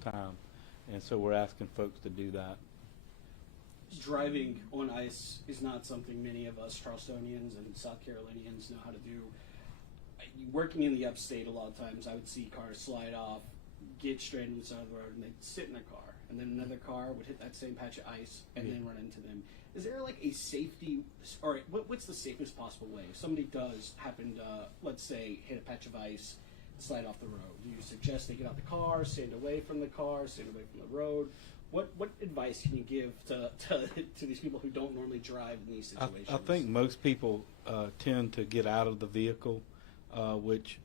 time, and so we're asking folks to do that. Driving on ice is not something many of us Charlestonians and South Carolinians know how to do. Working in the upstate, a lot of times I would see cars slide off, get straight into the side of the road, and they'd sit in their car, and then another car would hit that same patch of ice and then run into them. Is there like a safety, or what's the safest possible way? If somebody does happen to, let's say, hit a patch of ice, slide off the road, do you suggest they get out the car, stand away from the car, stand away from the road? What advice can you give to these people who don't normally drive in these situations? I think most people tend to get out of the vehicle, which,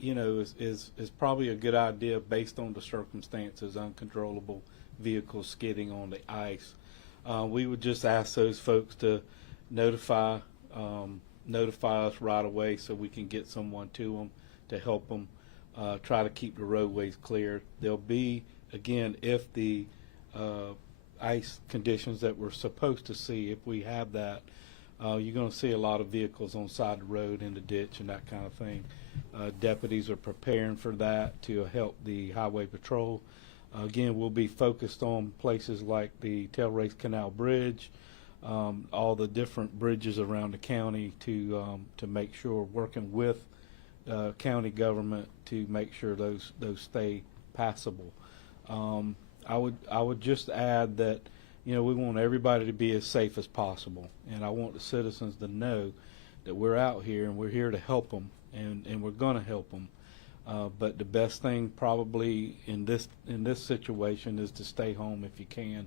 you know, is probably a good idea based on the circumstances, uncontrollable vehicles skidding on the ice. We would just ask those folks to notify us right away so we can get someone to them to help them try to keep the roadways clear. There'll be, again, if the ice conditions that we're supposed to see, if we have that, you're going to see a lot of vehicles on the side of the road in the ditch and that kind of thing. Deputies are preparing for that to help the highway patrol. Again, we'll be focused on places like the Tailrace Canal Bridge, all the different bridges around the county to make sure, working with county government to make sure those stay passable. I would just add that, you know, we want everybody to be as safe as possible, and I want the citizens to know that we're out here and we're here to help them, and we're going to help them. But the best thing probably in this situation is to stay home if you can,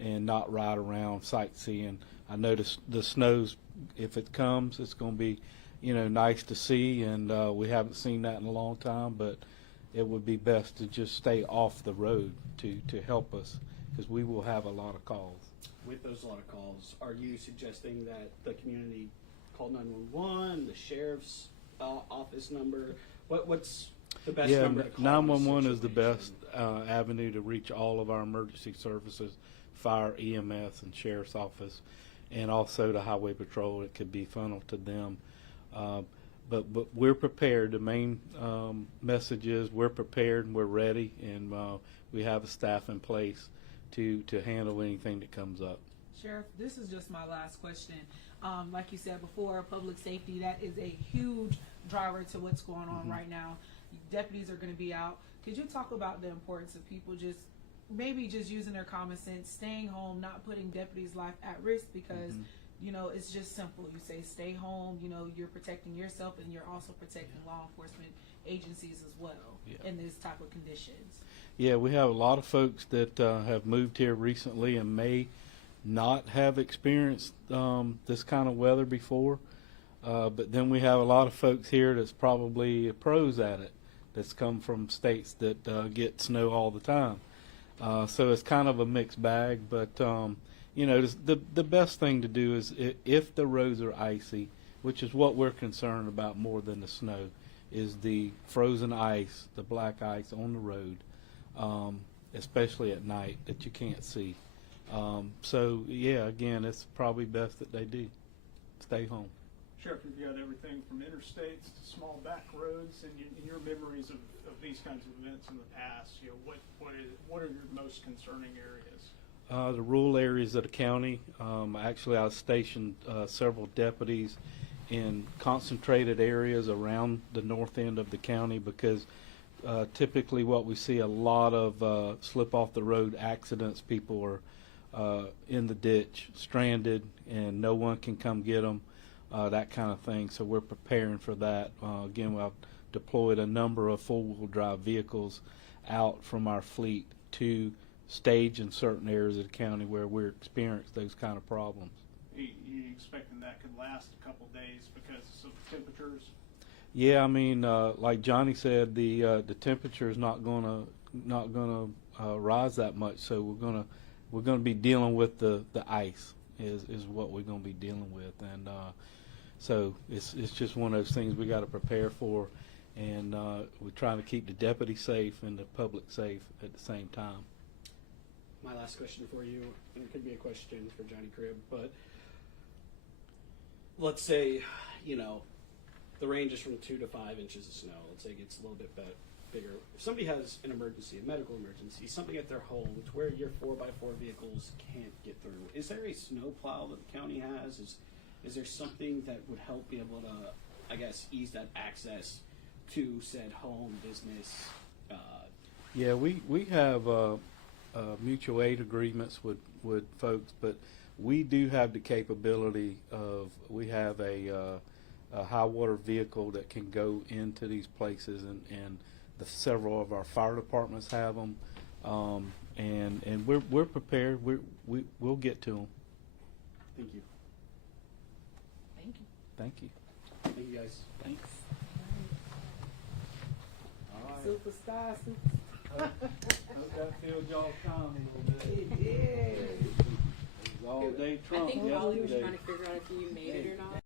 and not ride around sightseeing. I notice the snow's, if it comes, it's going to be, you know, nice to see, and we haven't seen that in a long time. But it would be best to just stay off the road to help us, because we will have a lot of calls. With those lot of calls, are you suggesting that the community call 911, the sheriff's office number? What's the best number to call? 911 is the best avenue to reach all of our emergency services, fire, EMS, and sheriff's office, and also the highway patrol. It could be funneled to them. But we're prepared. The main message is we're prepared and we're ready, and we have a staff in place to handle anything that comes up. Sheriff, this is just my last question. Like you said before, public safety, that is a huge driver to what's going on right now. Deputies are going to be out. Could you talk about the importance of people just using their common sense, staying home, not putting deputies' life at risk, because you know, it's just simple. You say stay home, you know, you're protecting yourself and you're also protecting law enforcement agencies as well in this type of conditions. Yeah, we have a lot of folks that have moved here recently and may not have experienced this kind of weather before. But then we have a lot of folks here that's probably pros at it, that's come from states that get snow all the time. So it's kind of a mixed bag, but you know, the best thing to do is, if the roads are icy, which is what we're concerned about more than the snow, is the frozen ice, the black ice on the road, especially at night that you can't see. So yeah, again, it's probably best that they do stay home. Sheriff, you've got everything from interstates to small back roads, and in your memories of these kinds of events in the past, you know, what are your most concerning areas? The rural areas of the county. Actually, I stationed several deputies in concentrated areas around the north end of the county, because typically what we see a lot of slip off the road accidents. People are in the ditch, stranded, and no one can come get them, that kind of thing. So we're preparing for that. Again, I've deployed a number of four-wheel drive vehicles out from our fleet to stage in certain areas of the county where we're experiencing those kind of problems. You expecting that could last a couple days because of temperatures? Yeah, I mean, like Johnny said, the temperature is not gonna rise that much, so we're gonna be dealing with the ice is what we're gonna be dealing with, and so it's just one of those things we got to prepare for, and we're trying to keep the deputy safe and the public safe at the same time. My last question for you, and it could be a question for Johnny Cribb, but let's say, you know, the range is from 2 to 5 inches of snow. Let's say it gets a little bit bigger. If somebody has an emergency, a medical emergency, something at their home to where your 4x4 vehicles can't get through, is there a snowplow that the county has? Is there something that would help be able to, I guess, ease that access to said home, business? Yeah, we have mutual aid agreements with folks, but we do have the capability of, we have a high water vehicle that can go into these places, and several of our fire departments have them, and we're prepared. We'll get to them. Thank you. Thank you. Thank you. Thank you, guys. Thanks. All right. Superstar. Hope that filled y'all's time a little bit. It did. It was all day I Trump think Holly was yesterday. trying to figure out if you made it or not.